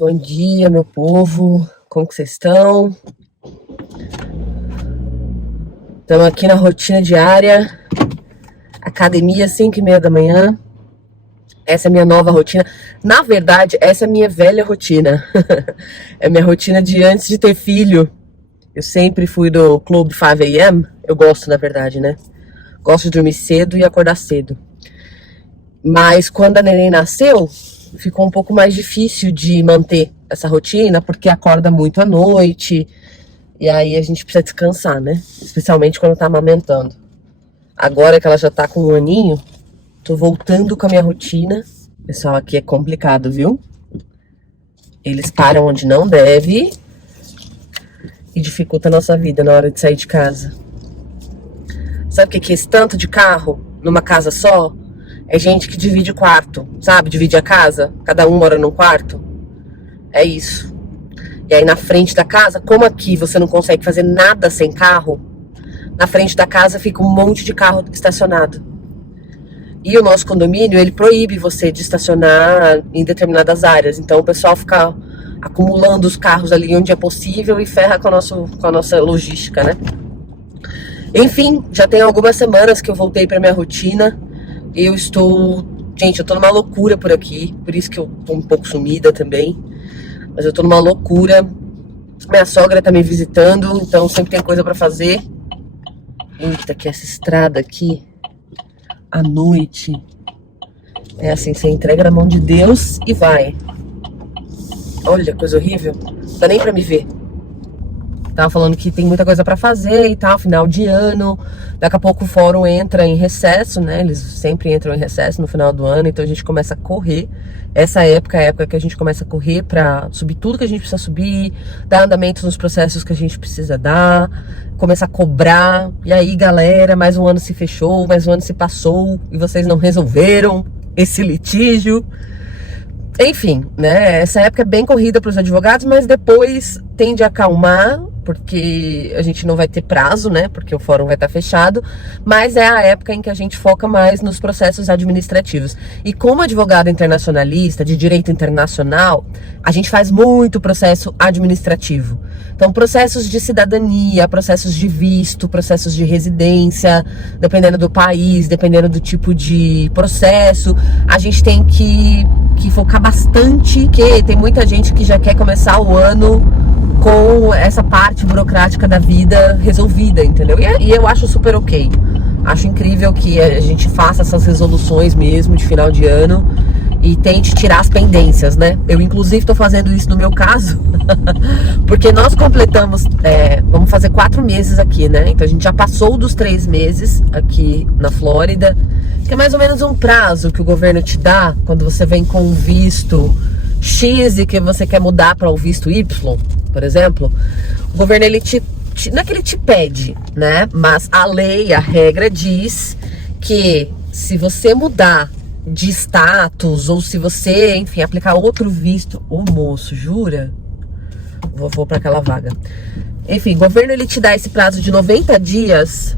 Bom dia, meu povo. Como que vocês estão? Estamos aqui na rotina diária. Academia, 5h30 da manhã. Essa é a minha nova rotina. Na verdade, essa é a minha velha rotina. É a minha rotina de antes de ter filho. Eu sempre fui do Club 5 a.m. Eu gosto, na verdade, né? Gosto de dormir cedo e acordar cedo. Mas quando a neném nasceu, ficou um pouco mais difícil de manter essa rotina, porque acorda muito à noite, e aí a gente precisa descansar, né? Especialmente quando tá amamentando. Agora que ela já tá com 1 aninho, tô voltando com a minha rotina. Pessoal, aqui é complicado, viu? Eles param onde não deve e dificulta a nossa vida na hora de sair de casa. Sabe o que é esse tanto de carro numa casa só? É gente que divide o quarto, sabe? Divide a casa, cada um mora num quarto. É isso. E aí na frente da casa, como aqui você não consegue fazer nada sem carro, na frente da casa fica um monte de carro estacionado. E o nosso condomínio, ele proíbe você de estacionar em determinadas áreas. Então o pessoal fica acumulando os carros ali onde é possível e ferra com a nossa logística, né? Enfim, já tem algumas semanas que eu voltei pra minha rotina. Gente, eu tô numa loucura por aqui, por isso que eu tô um pouco sumida também. Mas eu tô numa loucura. Minha sogra tá me visitando, então sempre tem coisa pra fazer. Eita, que essa estrada aqui, à noite, é assim, você entrega na mão de Deus e vai. Olha, coisa horrível. Não dá nem pra me ver. Tava falando que tem muita coisa pra fazer e tal, final de ano. Daqui a pouco o fórum entra em recesso, né? Eles sempre entram em recesso no final do ano, então a gente começa a correr. Essa época é a época que a gente começa a correr pra subir tudo que a gente precisa subir, dar andamento nos processos que a gente precisa dar, começar a cobrar. E aí, galera, mais um ano se fechou, mais um ano se passou e vocês não resolveram esse litígio. Enfim, né? Essa época é bem corrida para os advogados, mas depois tende a acalmar, porque a gente não vai ter prazo, né? Porque o fórum vai estar fechado, mas é a época em que a gente foca mais nos processos administrativos. E como advogado internacionalista, de direito internacional, a gente faz muito processo administrativo. Então, processos de cidadania, processos de visto, processos de residência, dependendo do país, dependendo do tipo de processo, a gente tem que focar bastante, que tem muita gente que já quer começar o ano com essa parte burocrática da vida resolvida, entendeu? E eu acho super ok. Acho incrível que a gente faça essas resoluções mesmo de final de ano e tente tirar as pendências, né? Eu, inclusive, tô fazendo isso no meu caso, porque nós completamos, vamos fazer 4 meses aqui, né? Então a gente já passou dos 3 meses aqui na Flórida, que é mais ou menos um prazo que o governo te dá quando você vem com um visto X e que você quer mudar para o visto Y, por exemplo. O governo, ele não é que ele te pede, né? Mas a lei, a regra diz que se você mudar de status ou se você, enfim, aplicar outro visto, ô moço, jura? Vou para aquela vaga. Enfim, o governo, ele te dá esse prazo de 90 dias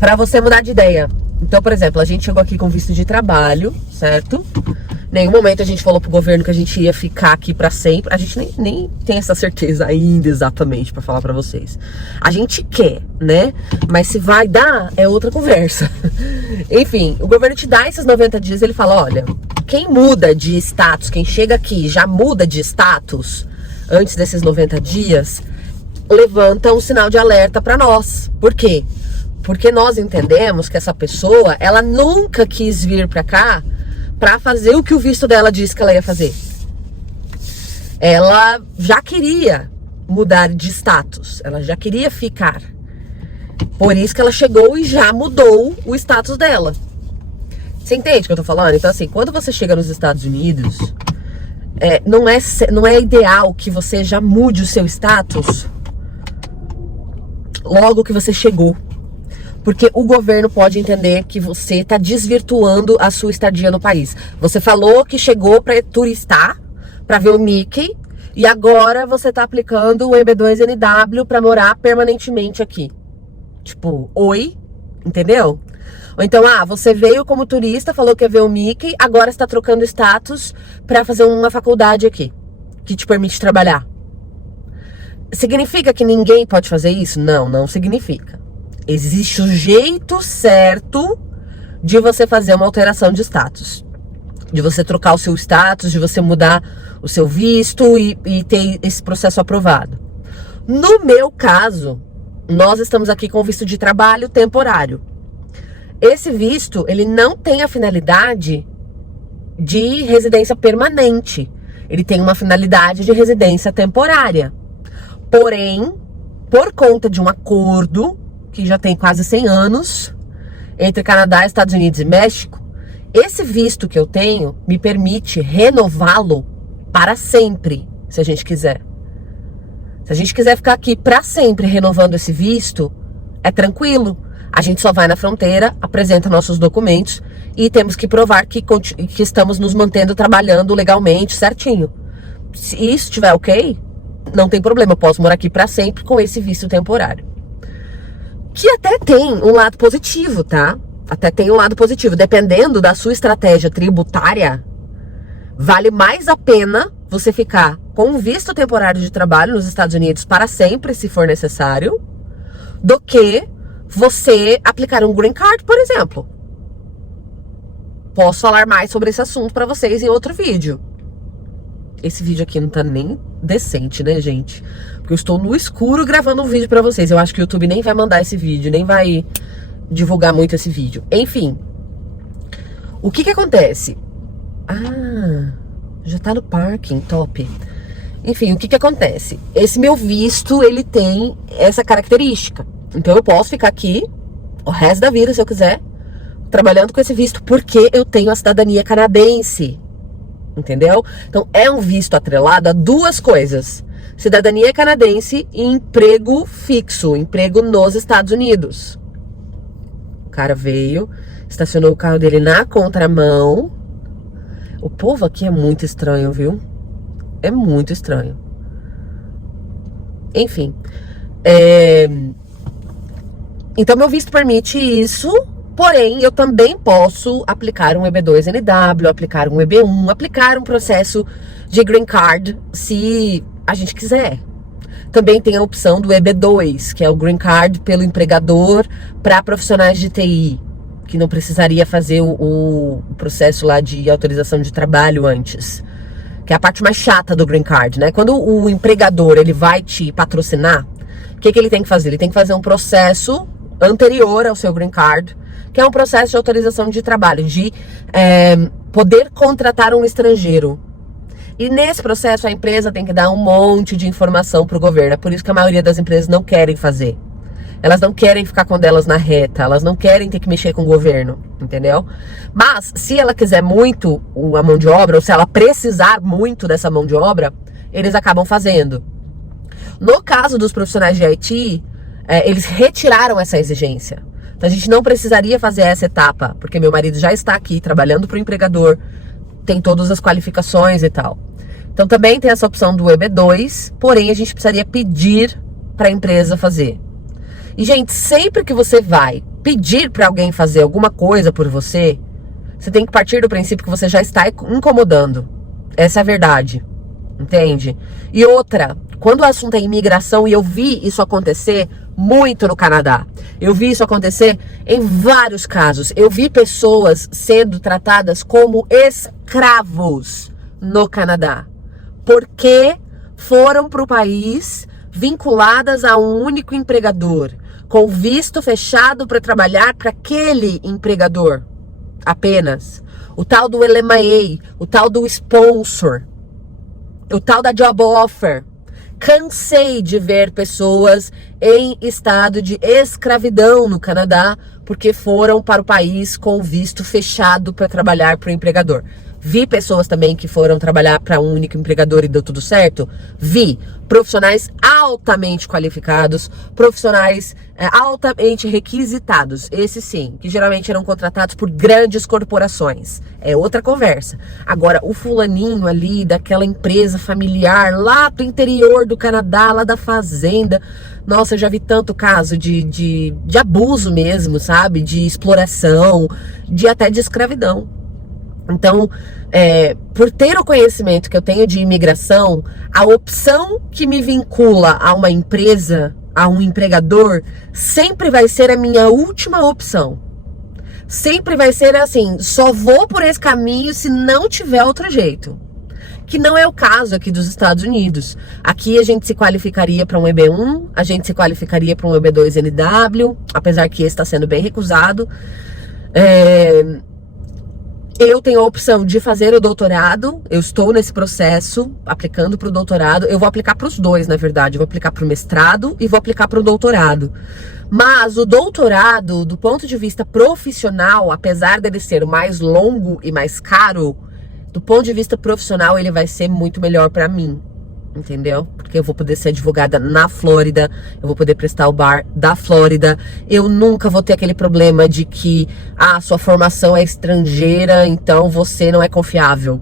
para você mudar de ideia. Então, por exemplo, a gente chegou aqui com visto de trabalho, certo? Em nenhum momento a gente falou pro governo que a gente ia ficar aqui pra sempre. A gente nem tem essa certeza ainda exatamente pra falar pra vocês. A gente quer, né? Mas se vai dar, é outra conversa. Enfim, o governo te dá esses 90 dias, ele fala, olha, quem muda de status, quem chega aqui já muda de status antes desses 90 dias, levanta um sinal de alerta pra nós. Por quê? Porque nós entendemos que essa pessoa, ela nunca quis vir pra cá pra fazer o que o visto dela disse que ela ia fazer. Ela já queria mudar de status, ela já queria ficar. Por isso que ela chegou e já mudou o status dela. Você entende o que eu tô falando? Então, assim, quando você chega nos Estados Unidos, não é ideal que você já mude o seu status logo que você chegou. Porque o governo pode entender que você está desvirtuando a sua estadia no país. Você falou que chegou para turistar, para ver o Mickey, e agora você está aplicando o EB2NW para morar permanentemente aqui. Tipo, oi, entendeu? Ou então, você veio como turista, falou que ia ver o Mickey, agora está trocando status para fazer uma faculdade aqui. que te permite trabalhar. Significa que ninguém pode fazer isso? Não, não significa. Existe o jeito certo de você fazer uma alteração de status. De você trocar o seu status, de você mudar o seu visto e ter esse processo aprovado. No meu caso, nós estamos aqui com o visto de trabalho temporário. Esse visto, ele não tem a finalidade de residência permanente. Ele tem uma finalidade de residência temporária. Porém, por conta de um acordo que já tem quase 100 anos entre Canadá, Estados Unidos e México, esse visto que eu tenho me permite renová-lo para sempre, se a gente quiser. Se a gente quiser ficar aqui para sempre renovando esse visto, é tranquilo. A gente só vai na fronteira, apresenta nossos documentos e temos que provar que estamos nos mantendo trabalhando legalmente, certinho. Se isso estiver ok, não tem problema, eu posso morar aqui para sempre com esse visto temporário. Que até tem um lado positivo, tá? Até tem um lado positivo. Dependendo da sua estratégia tributária, vale mais a pena você ficar com um visto temporário de trabalho nos Estados Unidos para sempre, se for necessário, do que você aplicar um green card, por exemplo. Posso falar mais sobre esse assunto para vocês em outro vídeo. Esse vídeo aqui não tá nem decente, né, gente? Porque eu estou no escuro gravando um vídeo pra vocês. Eu acho que o YouTube nem vai mandar esse vídeo, nem vai divulgar muito esse vídeo. Enfim, o que acontece? Ah, já tá no parking, top. Enfim, o que acontece? Esse meu visto, ele tem essa característica. Então eu posso ficar aqui o resto da vida, se eu quiser, trabalhando com esse visto, porque eu tenho a cidadania canadense. Entendeu? Então é um visto atrelado a duas coisas: cidadania canadense e emprego fixo, emprego nos Estados Unidos. O cara veio, estacionou o carro dele na contramão. O povo aqui é muito estranho, viu? É muito estranho. Enfim, então meu visto permite isso. Porém, eu também posso aplicar um EB2NW, aplicar um EB1, aplicar um processo de green card, se a gente quiser. Também tem a opção do EB2, que é o green card pelo empregador para profissionais de TI, que não precisaria fazer o processo lá de autorização de trabalho antes. Que é a parte mais chata do green card, né? Quando o empregador ele vai te patrocinar, o que ele tem que fazer? Ele tem que fazer um processo anterior ao seu green card, que é um processo de autorização de trabalho, de poder contratar um estrangeiro. E nesse processo a empresa tem que dar um monte de informação para o governo. É por isso que a maioria das empresas não querem fazer. Elas não querem ficar com delas na reta, elas não querem ter que mexer com o governo, entendeu? Mas se ela quiser muito a mão de obra, ou se ela precisar muito dessa mão de obra, eles acabam fazendo. No caso dos profissionais de IT, eles retiraram essa exigência. Então a gente não precisaria fazer essa etapa, porque meu marido já está aqui trabalhando para o empregador, tem todas as qualificações e tal. Então também tem essa opção do EB2, porém a gente precisaria pedir para a empresa fazer. E gente, sempre que você vai pedir para alguém fazer alguma coisa por você, você tem que partir do princípio que você já está incomodando. Essa é a verdade, entende? E outra, quando o assunto é imigração, e eu vi isso acontecer muito no Canadá. Eu vi isso acontecer em vários casos. Eu vi pessoas sendo tratadas como escravos no Canadá, porque foram para o país vinculadas a um único empregador, com visto fechado para trabalhar para aquele empregador apenas. O tal do LMIA, o tal do sponsor, o tal da job offer. Cansei de ver pessoas em estado de escravidão no Canadá porque foram para o país com visto fechado para trabalhar para o empregador. Vi pessoas também que foram trabalhar para um único empregador e deu tudo certo. Vi profissionais altamente qualificados, profissionais altamente requisitados, esses sim, que geralmente eram contratados por grandes corporações. É outra conversa. Agora, o fulaninho ali daquela empresa familiar lá do interior do Canadá, lá da fazenda, nossa, eu já vi tanto caso de abuso mesmo, sabe? De exploração, até de escravidão. Então, por ter o conhecimento que eu tenho de imigração, a opção que me vincula a uma empresa, a um empregador, sempre vai ser a minha última opção. Sempre vai ser assim, só vou por esse caminho se não tiver outro jeito. Que não é o caso aqui dos Estados Unidos. Aqui a gente se qualificaria para um EB1, a gente se qualificaria para um EB2 NW, apesar que esse está sendo bem recusado. Eu tenho a opção de fazer o doutorado, eu estou nesse processo, aplicando para o doutorado. Eu vou aplicar para os dois, na verdade. Eu vou aplicar para o mestrado e vou aplicar para o doutorado. Mas o doutorado, do ponto de vista profissional, apesar dele ser mais longo e mais caro, do ponto de vista profissional, ele vai ser muito melhor para mim, entendeu? Porque eu vou poder ser advogada na Flórida, eu vou poder prestar o bar da Flórida, eu nunca vou ter aquele problema de que, sua formação é estrangeira, então você não é confiável.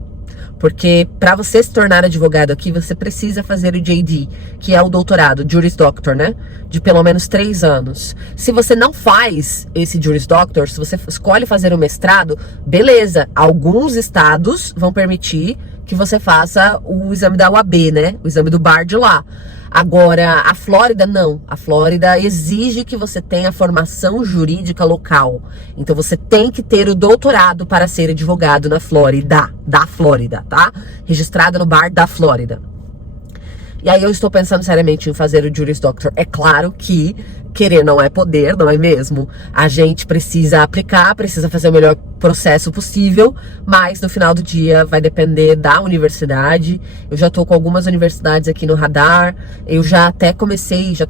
Porque para você se tornar advogado aqui, você precisa fazer o JD, que é o doutorado, Juris Doctor, né? De pelo menos 3 anos. Se você não faz esse Juris Doctor, se você escolhe fazer o mestrado, beleza. Alguns estados vão permitir que você faça o exame da UAB, né? O exame do bar de lá. Agora, a Flórida não. A Flórida exige que você tenha formação jurídica local. Então, você tem que ter o doutorado para ser advogado na Flórida, da Flórida, tá? Registrada no bar da Flórida. E aí eu estou pensando seriamente em fazer o Juris Doctor. É claro que querer não é poder, não é mesmo? A gente precisa aplicar, precisa fazer o melhor processo possível, mas no final do dia vai depender da universidade. Eu já estou com algumas universidades aqui no radar, eu já até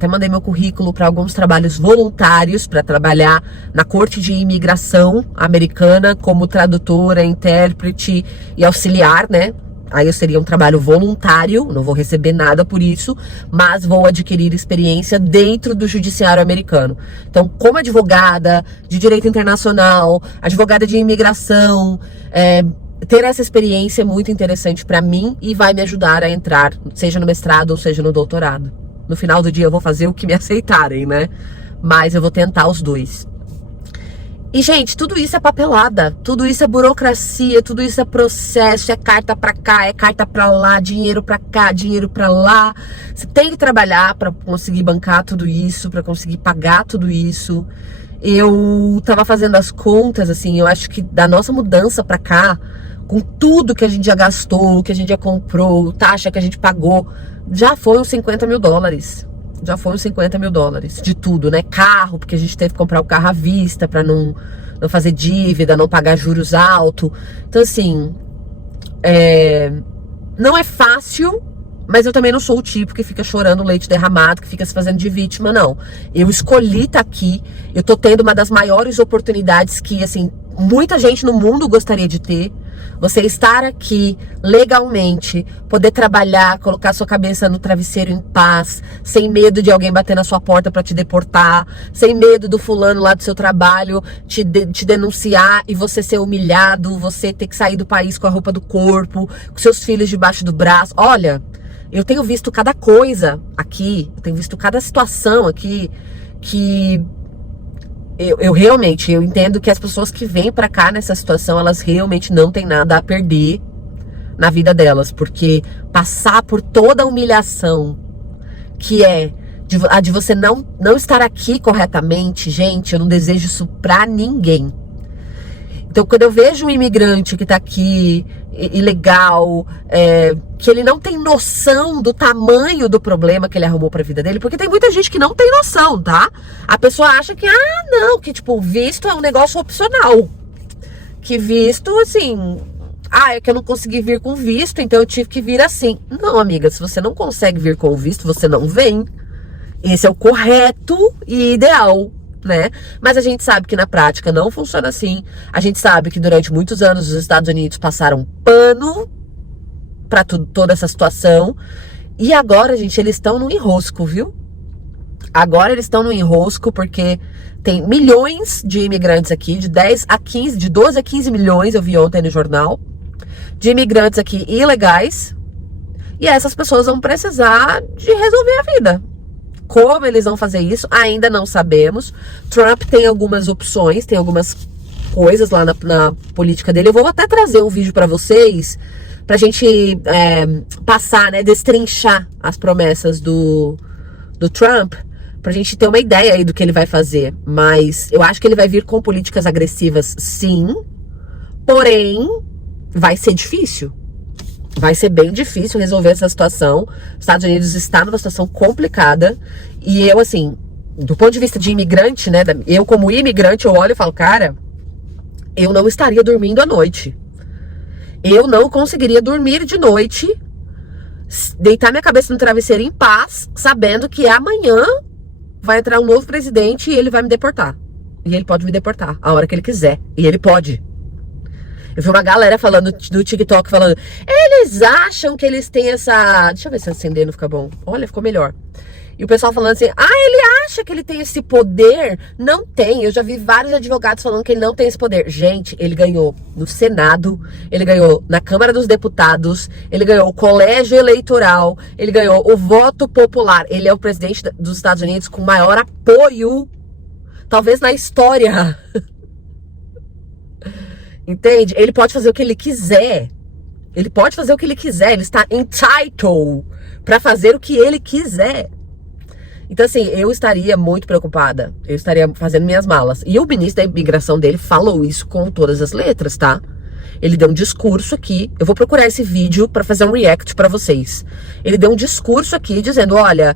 mandei meu currículo para alguns trabalhos voluntários para trabalhar na Corte de Imigração americana como tradutora, intérprete e auxiliar, né? Aí eu seria um trabalho voluntário, não vou receber nada por isso, mas vou adquirir experiência dentro do judiciário americano. Então, como advogada de direito internacional, advogada de imigração, ter essa experiência é muito interessante para mim e vai me ajudar a entrar, seja no mestrado ou seja no doutorado. No final do dia eu vou fazer o que me aceitarem, né? Mas eu vou tentar os dois. E, gente, tudo isso é papelada, tudo isso é burocracia, tudo isso é processo, é carta pra cá, é carta pra lá, dinheiro pra cá, dinheiro pra lá. Você tem que trabalhar pra conseguir bancar tudo isso, pra conseguir pagar tudo isso. Eu tava fazendo as contas, assim, eu acho que da nossa mudança pra cá, com tudo que a gente já gastou, que a gente já comprou, taxa que a gente pagou, já foi uns 50 mil dólares. Já foi uns 50 mil dólares de tudo, né? Carro, porque a gente teve que comprar o carro à vista pra não fazer dívida, não pagar juros altos. Então, assim, não é fácil, mas eu também não sou o tipo que fica chorando leite derramado, que fica se fazendo de vítima, não. Eu escolhi estar aqui, eu tô tendo uma das maiores oportunidades que, assim, muita gente no mundo gostaria de ter. Você estar aqui legalmente, poder trabalhar, colocar sua cabeça no travesseiro em paz, sem medo de alguém bater na sua porta para te deportar, sem medo do fulano lá do seu trabalho te denunciar e você ser humilhado, você ter que sair do país com a roupa do corpo, com seus filhos debaixo do braço. Olha, eu tenho visto cada coisa aqui, eu tenho visto cada situação aqui que... Eu realmente, eu entendo que as pessoas que vêm pra cá nessa situação, elas realmente não têm nada a perder na vida delas, porque passar por toda a humilhação que é a de você não estar aqui corretamente, gente, eu não desejo isso pra ninguém. Então, quando eu vejo um imigrante que tá aqui, ilegal, que ele não tem noção do tamanho do problema que ele arrumou pra vida dele, porque tem muita gente que não tem noção, tá? A pessoa acha que, não, que tipo, visto é um negócio opcional. Que visto, assim, é que eu não consegui vir com visto, então eu tive que vir assim. Não, amiga, se você não consegue vir com visto, você não vem. Esse é o correto e ideal, né? Mas a gente sabe que na prática não funciona assim. A gente sabe que durante muitos anos os Estados Unidos passaram pano pra toda essa situação. E agora, gente, eles estão no enrosco, viu? Agora eles estão no enrosco porque tem milhões de imigrantes aqui, de 12 a 15 milhões, eu vi ontem no jornal, de imigrantes aqui ilegais. E essas pessoas vão precisar de resolver a vida. Como eles vão fazer isso, ainda não sabemos. Trump tem algumas opções, tem algumas coisas lá na política dele. Eu vou até trazer um vídeo pra vocês, pra gente passar, né, destrinchar as promessas do Trump, pra gente ter uma ideia aí do que ele vai fazer. Mas eu acho que ele vai vir com políticas agressivas, sim, porém vai ser difícil. Vai ser bem difícil resolver essa situação. Os Estados Unidos está numa situação complicada. E eu, assim, do ponto de vista de imigrante, né? Eu, como imigrante, eu olho e falo, cara, eu não estaria dormindo à noite. Eu não conseguiria dormir de noite, deitar minha cabeça no travesseiro em paz, sabendo que amanhã vai entrar um novo presidente e ele vai me deportar. E ele pode me deportar a hora que ele quiser. E ele pode. Eu vi uma galera falando do TikTok, falando, eles acham que eles têm essa... Deixa eu ver se acender não fica bom. Olha, ficou melhor. E o pessoal falando assim, ele acha que ele tem esse poder? Não tem. Eu já vi vários advogados falando que ele não tem esse poder. Gente, ele ganhou no Senado, ele ganhou na Câmara dos Deputados, ele ganhou o colégio eleitoral, ele ganhou o voto popular. Ele é o presidente dos Estados Unidos com maior apoio, talvez na história. Entende? Ele pode fazer o que ele quiser. Ele pode fazer o que ele quiser. Ele está entitled para fazer o que ele quiser. Então, assim, eu estaria muito preocupada. Eu estaria fazendo minhas malas. E o ministro da imigração dele falou isso com todas as letras, tá? Ele deu um discurso aqui. Eu vou procurar esse vídeo para fazer um react para vocês. Ele deu um discurso aqui dizendo, olha,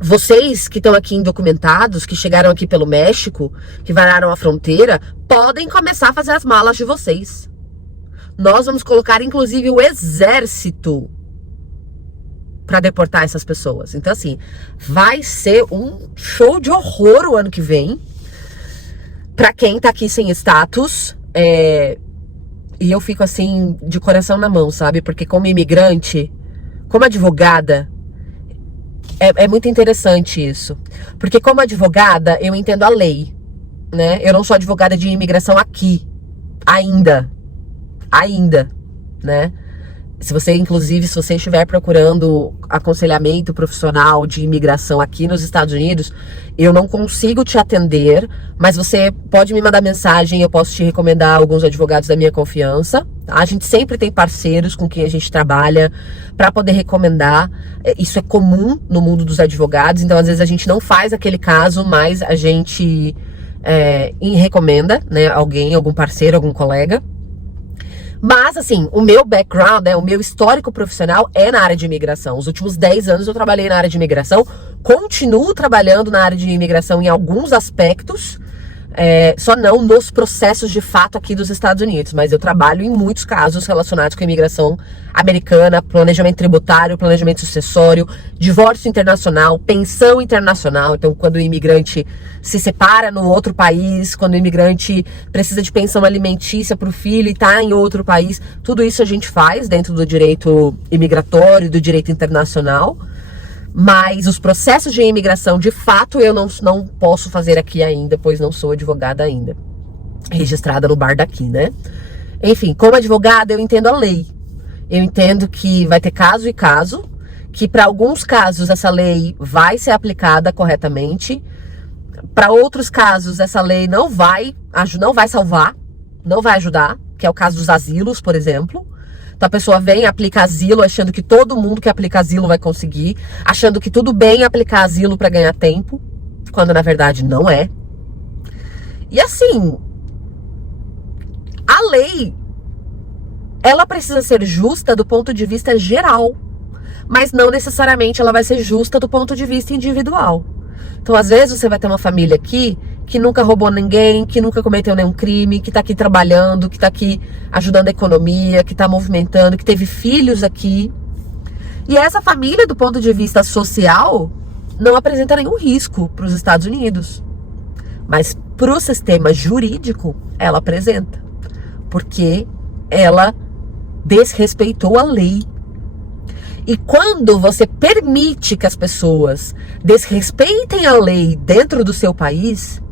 vocês que estão aqui indocumentados, que chegaram aqui pelo México, que vararam a fronteira, podem começar a fazer as malas de vocês. Nós vamos colocar, inclusive, o exército para deportar essas pessoas. Então, assim, vai ser um show de horror o ano que vem. Pra quem tá aqui sem status. E eu fico, assim, de coração na mão, sabe? Porque como imigrante, como advogada, é muito interessante isso. Porque como advogada, eu entendo a lei, né? Eu não sou advogada de imigração aqui. Ainda, né? Se você estiver procurando aconselhamento profissional de imigração aqui nos Estados Unidos, eu não consigo te atender, mas você pode me mandar mensagem, eu posso te recomendar alguns advogados da minha confiança. Tá? A gente sempre tem parceiros com quem a gente trabalha para poder recomendar. Isso é comum no mundo dos advogados, então às vezes a gente não faz aquele caso, mas a gente recomenda, né, algum parceiro, algum colega. Mas, assim, o meu background, né, o meu histórico profissional é na área de imigração. Os últimos 10 anos eu trabalhei na área de imigração, continuo trabalhando na área de imigração em alguns aspectos, só não nos processos de fato aqui dos Estados Unidos, mas eu trabalho em muitos casos relacionados com a imigração americana, planejamento tributário, planejamento sucessório, divórcio internacional, pensão internacional. Então, quando o imigrante se separa no outro país, quando o imigrante precisa de pensão alimentícia para o filho e está em outro país, tudo isso a gente faz dentro do direito imigratório, do direito internacional. Mas os processos de imigração, de fato, eu não posso fazer aqui ainda, pois não sou advogada ainda. Registrada no bar daqui, né? Enfim, como advogada, eu entendo a lei. Eu entendo que vai ter caso e caso, que para alguns casos essa lei vai ser aplicada corretamente. Para outros casos, essa lei não vai salvar, não vai ajudar, que é o caso dos asilos, por exemplo. Então a pessoa vem, aplica asilo, achando que todo mundo que aplica asilo vai conseguir, achando que tudo bem aplicar asilo para ganhar tempo, quando na verdade não é. E assim, a lei, ela precisa ser justa do ponto de vista geral, mas não necessariamente ela vai ser justa do ponto de vista individual. Então às vezes você vai ter uma família aqui que nunca roubou ninguém, que nunca cometeu nenhum crime, que tá aqui trabalhando, que tá aqui ajudando a economia, que tá movimentando, que teve filhos aqui. E essa família, do ponto de vista social, não apresenta nenhum risco para os Estados Unidos. Mas para o sistema jurídico, ela apresenta. Porque ela desrespeitou a lei. E quando você permite que as pessoas desrespeitem a lei dentro do seu país,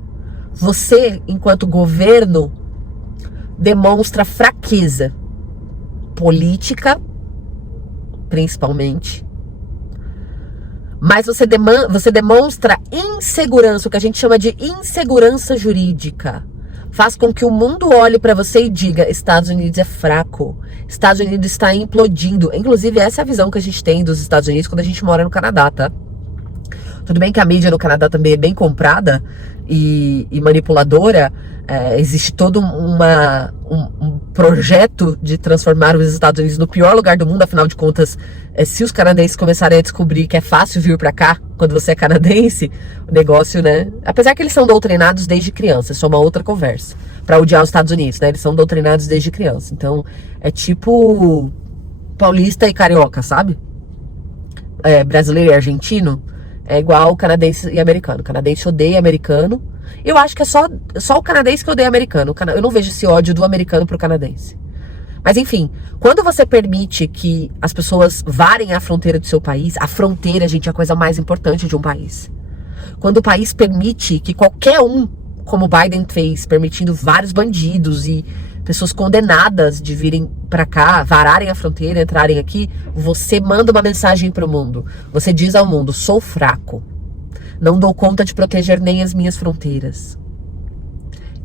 você, enquanto governo, demonstra fraqueza política, principalmente. Mas você demonstra insegurança, o que a gente chama de insegurança jurídica. faz com que o mundo olhe para você e diga: Estados Unidos é fraco, Estados Unidos está implodindo. Inclusive, essa é a visão que a gente tem dos Estados Unidos quando a gente mora no Canadá, tá? Tudo bem que a mídia no Canadá também é bem comprada e manipuladora. Existe todo um projeto de transformar os Estados Unidos no pior lugar do mundo. Afinal de contas, se os canadenses começarem a descobrir que é fácil vir pra cá quando você é canadense, o negócio, né? Apesar que eles são doutrinados desde criança, isso é uma outra conversa. Pra odiar os Estados Unidos, né? Eles são doutrinados desde criança. Então, é tipo paulista e carioca, sabe? Brasileiro e argentino. É igual canadense e americano. O canadense odeia americano. Eu acho que é só o canadense que odeia americano. Eu não vejo esse ódio do americano pro canadense. Mas enfim, quando você permite que as pessoas varem a fronteira do seu país, a fronteira, gente, é a coisa mais importante de um país. Quando o país permite que qualquer um, como Biden fez, permitindo vários bandidos e pessoas condenadas de virem pra cá, vararem a fronteira, entrarem aqui, você manda uma mensagem pro mundo. Você diz ao mundo: sou fraco. Não dou conta de proteger nem as minhas fronteiras.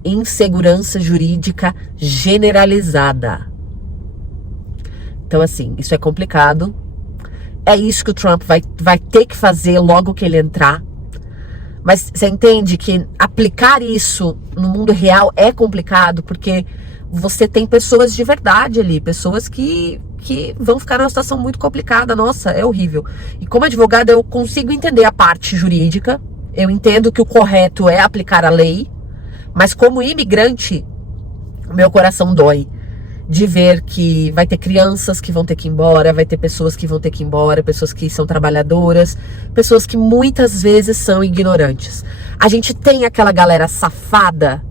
Insegurança jurídica generalizada. Então, assim, isso é complicado. É isso que o Trump vai ter que fazer logo que ele entrar. Mas você entende que aplicar isso no mundo real é complicado, porque você tem pessoas de verdade ali, pessoas que vão ficar numa situação muito complicada. Nossa, é horrível. E como advogada, eu consigo entender a parte jurídica, eu entendo que o correto é aplicar a lei, mas como imigrante, meu coração dói de ver que vai ter crianças que vão ter que ir embora, vai ter pessoas que vão ter que ir embora, pessoas que são trabalhadoras, pessoas que muitas vezes são ignorantes. A gente tem aquela galera safada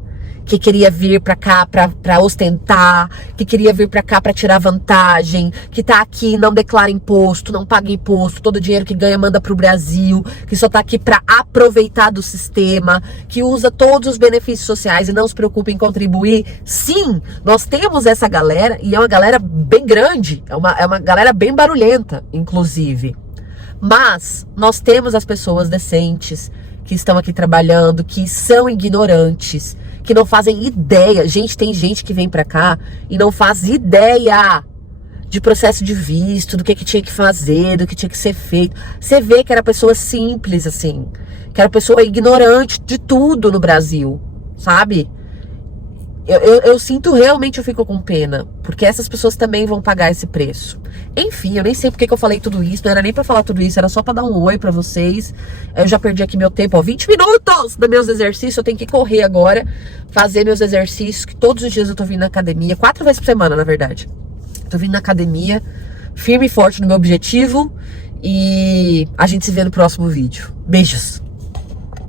que queria vir pra cá pra ostentar, que queria vir pra cá pra tirar vantagem, que tá aqui, não declara imposto, não paga imposto, todo o dinheiro que ganha manda pro Brasil, que só tá aqui pra aproveitar do sistema, que usa todos os benefícios sociais e não se preocupa em contribuir. Sim, nós temos essa galera, e é uma galera bem grande, é uma galera bem barulhenta, inclusive. Mas nós temos as pessoas decentes que estão aqui trabalhando, que são ignorantes, que não fazem ideia. Gente, tem gente que vem pra cá e não faz ideia de processo de visto, do que tinha que fazer, do que tinha que ser feito. Você vê que era pessoa simples, assim, que era pessoa ignorante de tudo no Brasil, sabe? Eu sinto realmente, eu fico com pena, porque essas pessoas também vão pagar esse preço. Enfim, eu nem sei porque que eu falei tudo isso, não era nem pra falar tudo isso, era só pra dar um oi pra vocês. Eu já perdi aqui meu tempo, 20 minutos dos meus exercícios, eu tenho que correr agora, fazer meus exercícios, que todos os dias eu tô vindo na academia, 4 vezes por semana, na verdade. Tô vindo na academia, firme e forte no meu objetivo, e a gente se vê no próximo vídeo. Beijos!